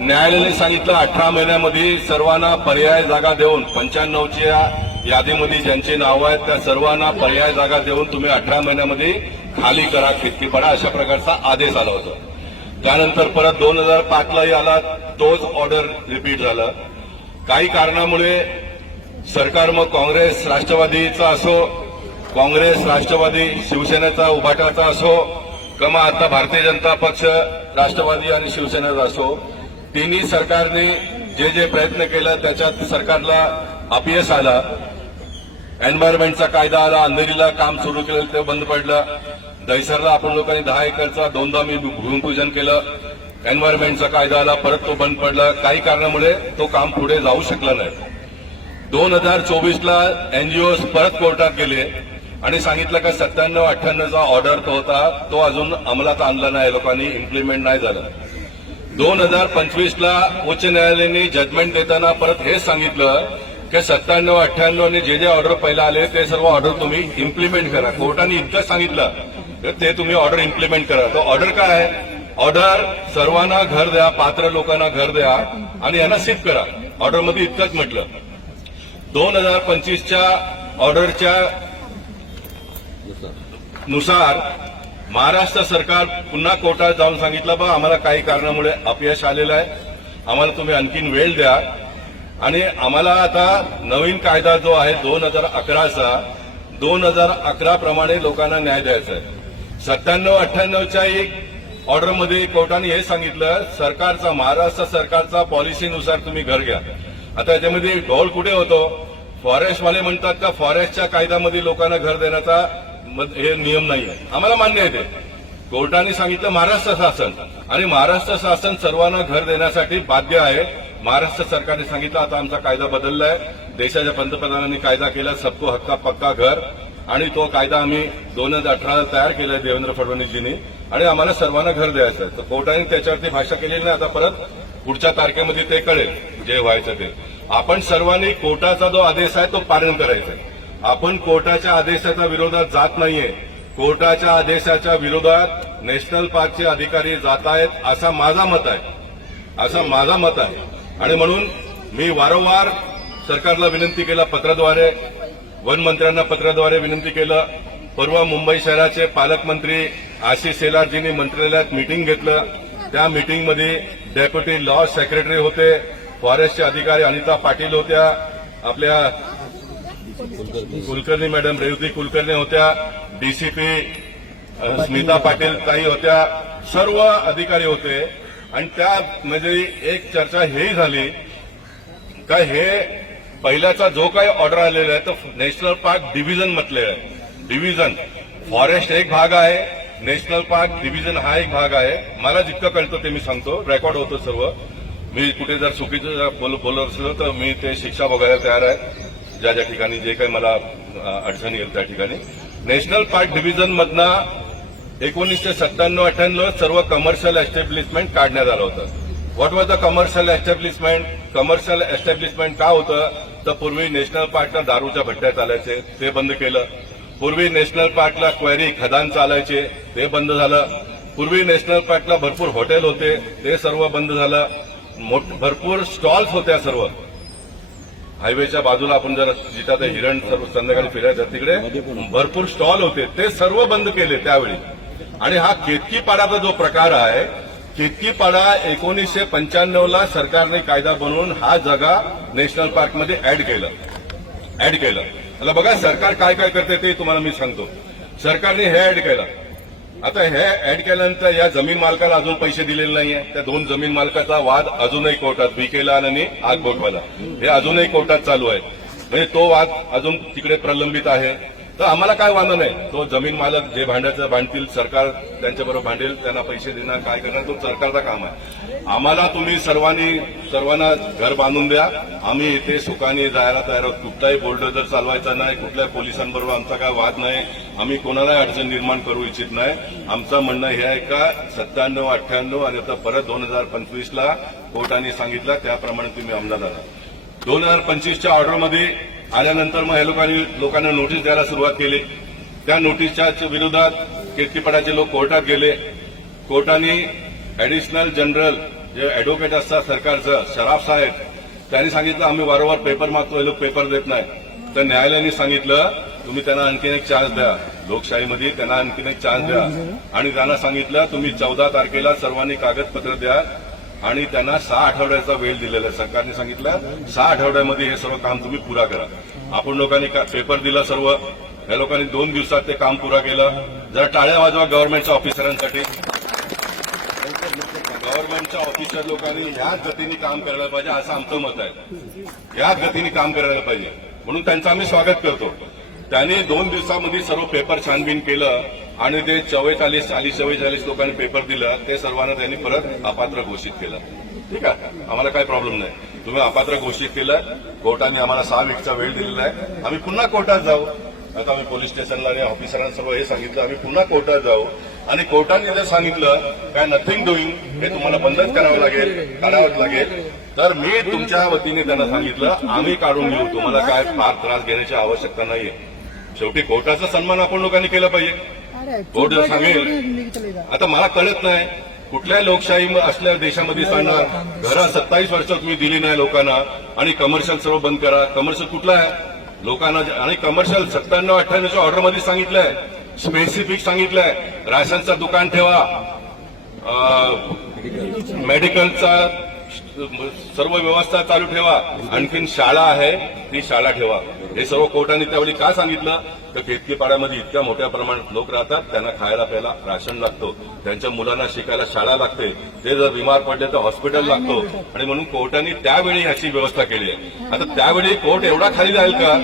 न्यायालयाने सांगितलं अठरा महिन्यामध्ये सर्वांना पर्याय जागा देऊन पंच्याण्णवच्या यादीमध्ये ज्यांची नावं आहेत त्या सर्वांना पर्याय जागा देऊन तुम्ही अठरा महिन्यामध्ये खाली करा खिडकीपडा अशा प्रकारचा आदेश आला होता. त्यानंतर परत दोन हजार पाचलाही आला तोच ऑर्डर रिपीट झाला. काही कारणामुळे सरकार मग काँग्रेस राष्ट्रवादीचा असो काँग्रेस राष्ट्रवादी शिवसेनेचा उभाटाचा असो किंवा आता भारतीय जनता पक्ष राष्ट्रवादी आणि शिवसेनेचा असो तिन्ही सरकारने जे जे प्रयत्न केला त्याच्यात सरकारला अपयश आला. एन्व्हायरमेंटचा कायदा आला अंधेरीला काम सुरू केलं ते बंद पडलं. दहिसरला आपण लोकांनी दहा एकरचा दोनदा मी भूमिपूजन केलं. एन्व्हायरमेंटचा कायदा आला परत तो बंद पडला. काही कारणामुळे तो काम पुढे जाऊ शकला नाही. दोन हजार चोवीसला एनजीओ परत कोर्टात गेले आणि सांगितलं का सत्त्याण्णव अठ्ठ्याण्णवचा ऑर्डर तो होता तो अजून अंमलात आणला नाही लोकांनी इम्प्लिमेंट नाही झालं. दोन हजार पंचवीसला उच्च न्यायालयाने जजमेंट देताना परत हेच सांगितलं की सत्त्याण्णव अठ्ठ्याण्णव आणि जे जे ऑर्डर पहिला आले ते सर्व ऑर्डर तुम्ही इम्प्लिमेंट करा. कोर्टाने इतकं सांगितलं तर ते तुम्ही ऑर्डर इम्प्लिमेंट करा. तो ऑर्डर काय आहे? ऑर्डर सर्वांना घर द्या पात्र लोकांना घर द्या आणि यांना सिप करा. ऑर्डरमध्ये इतकंच म्हटलं. दोन हजार पंचवीसच्या ऑर्डरच्या नुसार महाराष्ट्र सरकार पुन्हा कोर्टात जाऊन सांगितलं बा आम्हाला काही कारणामुळे अपयश आलेलं आहे. आम्हाला तुम्ही आणखीन वेळ द्या. आणि आम्हाला आता नवीन कायदा जो आहे दोन हजार अकराचा दोन हजार अकरा प्रमाणे लोकांना न्याय द्यायचा आहे. सत्त्याण्णव अठ्ठ्याण्णवच्या एक ऑर्डरमध्ये कोर्टाने हे सांगितलं सरकारचा महाराष्ट्र सरकारचा पॉलिसीनुसार तुम्ही घर घ्या. आता याच्यामध्ये ढोल कुठे होतो? फॉरेस्टवाले म्हणतात का फॉरेस्टच्या कायद्यामध्ये लोकांना घर देण्याचा हे नियम नाही आहे आम्हाला मान्य आहे ते. कोर्टाने सांगितलं महाराष्ट्र शासन. आणि महाराष्ट्र शासन सर्वांना घर देण्यासाठी बाध्य आहे. महाराष्ट्र सरकारने सांगितलं आता आमचा कायदा बदललाय. देशाच्या पंतप्रधानांनी कायदा केला सबको हक्का पक्का घर. आणि तो कायदा आम्ही दोन हजार अठराला तयार केला देवेंद्र फडणवीसजींनी. आणि आम्हाला सर्वांना घर द्यायचं आहे. तर कोर्टाने त्याच्यावरती भाषा केलेली नाही. आता परत पुढच्या तारखेमध्ये ते कळेल जे व्हायचं ते. आपण सर्वांनी कोर्टाचा जो आदेश आहे तो पालन करायचा आहे. आपण कोर्टाच्या आदेशाच्या विरोधात जात नाहीये. कोर्टाच्या आदेशाच्या विरोधात नॅशनल पार्कचे अधिकारी जात आहेत असा माझा मत आहे. असा माझा मत आहे. आणि म्हणून मी वारंवार सरकारला विनंती केला पत्राद्वारे वन मंत्र्यांना पत्राद्वारे विनंती केलं. परवा मुंबई शहराचे पालकमंत्री आशिष शेलारजींनी मंत्रालयात मीटिंग घेतलं. त्या मीटिंगमध्ये डेप्युटी लॉ सेक्रेटरी होते फॉरेस्टचे अधिकारी अनिता पाटील होत्या आपल्या कुलकर्णी मॅडम रेवती कुलकर्णी होत्या डीसीपी स्मिता पाटील ताई होत्या सर्व अधिकारी होते. आणि त्यामध्ये म्हणजे एक चर्चा हेही झाली का हे पहिल्याचा जो काही ऑर्डर आलेला आहे तो नॅशनल पार्क डिव्हिजन म्हटले आहे. डिव्हिजन फॉरेस्ट एक भाग आहे नॅशनल पार्क डिव्हिजन हा एक भाग आहे. मला जितकं कळतं ते मी सांगतो रेकॉर्ड होतं सर्व. मी कुठे जर चुकीचं जर बोल बोलत असलो तर मी ते शिक्षा बघायला तयार आहे. ज्या ज्या ठिकाणी जे काही मला अडचण अडचणी येईल त्या ठिकाणी. नॅशनल पार्क डिव्हिजन मधनं एकोणीसशे सत्त्याण्णव अठ्ठ्याण्णव सर्व कमर्शियल एस्टॅब्लिशमेंट काढण्यात आलं होतं. What was the commercial establishment commercial establishment का होतं? तर पूर्वी नॅशनल पार्कला दारूच्या भट्ट्या चालायचे ते बंद केलं. पूर्वी नॅशनल पार्कला क्वेरी खदान चालायचे ते बंद झालं. पूर्वी नॅशनल पार्कला भरपूर हॉटेल होते ते सर्व बंद झालं. भरपूर स्टॉल्स होत्या सर्व. हायवेच्या बाजूला आपण जर जिथं ते हिरण सर्व संध्याकाळी फिरायचं तिकडे भरपूर स्टॉल होते. ते सर्व बंद केले त्यावेळी. आणि हा केतकीपाडाचा जो प्रकार आहे केतकीपाडा एकोणीसशे पंच्याण्णवला सरकारने कायदा बनवून हा जागा नॅशनल पार्कमध्ये ऍड केलं. ऍड केलं. आता बघा सरकार काय काय करते ते तुम्हाला मी सांगतो. सरकारने हे ऍड केलं. आता हे ऍड केल्यानंतर या जमीन मालकाला अजून पैसे दिलेले नाहीये. त्या दोन जमीन मालकाचा वाद अजूनही कोर्टात बीकेला आणि आग बोटवाला हे अजूनही कोर्टात चालू आहे. म्हणजे तो वाद अजून तिकडे प्रलंबित आहे. तर आम्हाला काय वांधं नाही. तो जमीन मालक जे भांड्याचं भांडतील सरकार त्यांच्याबरोबर भांडेल त्यांना पैसे देणार काय करणार तो सरकारचा काम आहे. आम्हाला तुम्ही सर्वांनी सर्वांना घर बांधून द्या. आम्ही इथे सुखाने जायला तयार आहोत. कुठलाही बोर्ड जर चालवायचा नाही कुठल्याही पोलिसांबरोबर आमचा काय वाद नाही. आम्ही कोणालाही अडचण निर्माण करू इच्छित नाही. आमचं म्हणणं हे आहे का सत्त्याण्णव अठ्ठ्याण्णव आणि आता परत दोन हजार पंचवीसला कोर्टाने सांगितलं त्याप्रमाणे तुम्ही अंमलात आला दोन हजार पंचवीसच्या ऑर्डरमध्ये आल्यानंतर मग या लोकांनी लोकांना नोटीस द्यायला सुरुवात केली. त्या नोटीसच्या विरोधात केतकीपडाचे लोक कोर्टात गेले. कोर्टाने ऍडिशनल जनरल जे ऍडव्होकेट असतात सरकारचं शराफ साहेब त्यांनी सांगितलं आम्ही वारंवार पेपर मागतो हे लोक पेपर देत नाही तर न्यायालयाने सांगितलं तुम्ही त्यांना आणखीन एक चान्स द्या. लोकशाहीमध्ये त्यांना आणखीन एक चान्स द्या. आणि त्यांना सांगितलं तुम्ही चौदा तारखेला सर्वांनी कागदपत्र द्या. आणि त्यांना सहा आठवड्याचा वेळ दिलेला आहे. सरकारने सांगितलं सहा आठवड्यामध्ये हे सर्व काम तुम्ही पुरा करा. आपण लोकांनी पेपर दिला सर्व. या लोकांनी दोन दिवसात ते काम पुरा केलं. जरा टाळ्या वाजवा गव्हर्नमेंटच्या ऑफिसरांसाठी गव्हर्नमेंटच्या ऑफिसर लोकांनी ह्याच गतीने काम करायला पाहिजे असं आमचं मत आहे. ह्याच गतीने काम करायला पाहिजे. म्हणून त्यांचं आम्ही स्वागत करतो. त्यांनी दोन दिवसामध्ये सर्व पेपर छानबीन केलं आणि ते चव्वेचाळीस चाळीस चव्वेचाळीस लोकांनी पेपर दिलं ते सर्वांना त्यांनी परत अपात्र घोषित केलं. ठीक आहे? आम्हाला काही प्रॉब्लेम नाही. तुम्ही अपात्र घोषित केलं कोर्टाने आम्हाला सहा वीकचा वेळ दिलेला आहे. आम्ही पुन्हा कोर्टात जाऊ. आता आम्ही पोलीस स्टेशनला आणि ऑफिसरांना सर्व हे सांगितलं आम्ही पुन्हा कोर्टात जाऊ. आणि कोर्टाने जर सांगितलं काय नथिंग डुईंग हे तुम्हाला बंदच करावं लागेल काढावंच लागेल. तर मी तुमच्या वतीने त्यांना सांगितलं आम्ही काढून घेऊ. तुम्हाला काय फार त्रास घेण्याची आवश्यकता नाहीये. शेवटी कोर्टाचा सन्मान आपण लोकांनी केला पाहिजे. कोर्ट जर सांगेल आता मला कळत नाही कुठल्या लोकशाही असल्या देशामध्ये सांगणार घरा सत्तावीस वर्ष तुम्ही दिली नाही लोकांना आणि कमर्शियल सर्व बंद करा. कमर्शियल कुठला आहे? लोकांना आणि कमर्शियल सत्त्याण्णव अठ्ठ्याण्णवच्या ऑर्डरमध्ये सांगितलंय. स्पेसिफिक सांगितलंय. राशनचं दुकान ठेवा. मेडिकलचा सर्व व्यवस्था चालू ठेवा. आणखीन शाळा आहे ती शाळा ठेवा. हे सर्व कोर्टाने त्यावेळी का सांगितलं? तर केतकीपाड्यामध्ये इतक्या मोठ्या प्रमाणात लोक राहतात त्यांना खायला प्यायला राशन लागतो. त्यांच्या मुलांना शिकायला शाळा लागते. ते जर बिमार पडले तर हॉस्पिटल लागतो. आणि म्हणून कोर्टाने त्यावेळी ह्याची व्यवस्था केली आहे. आता त्यावेळी कोर्ट एवढा खाली जाईल का?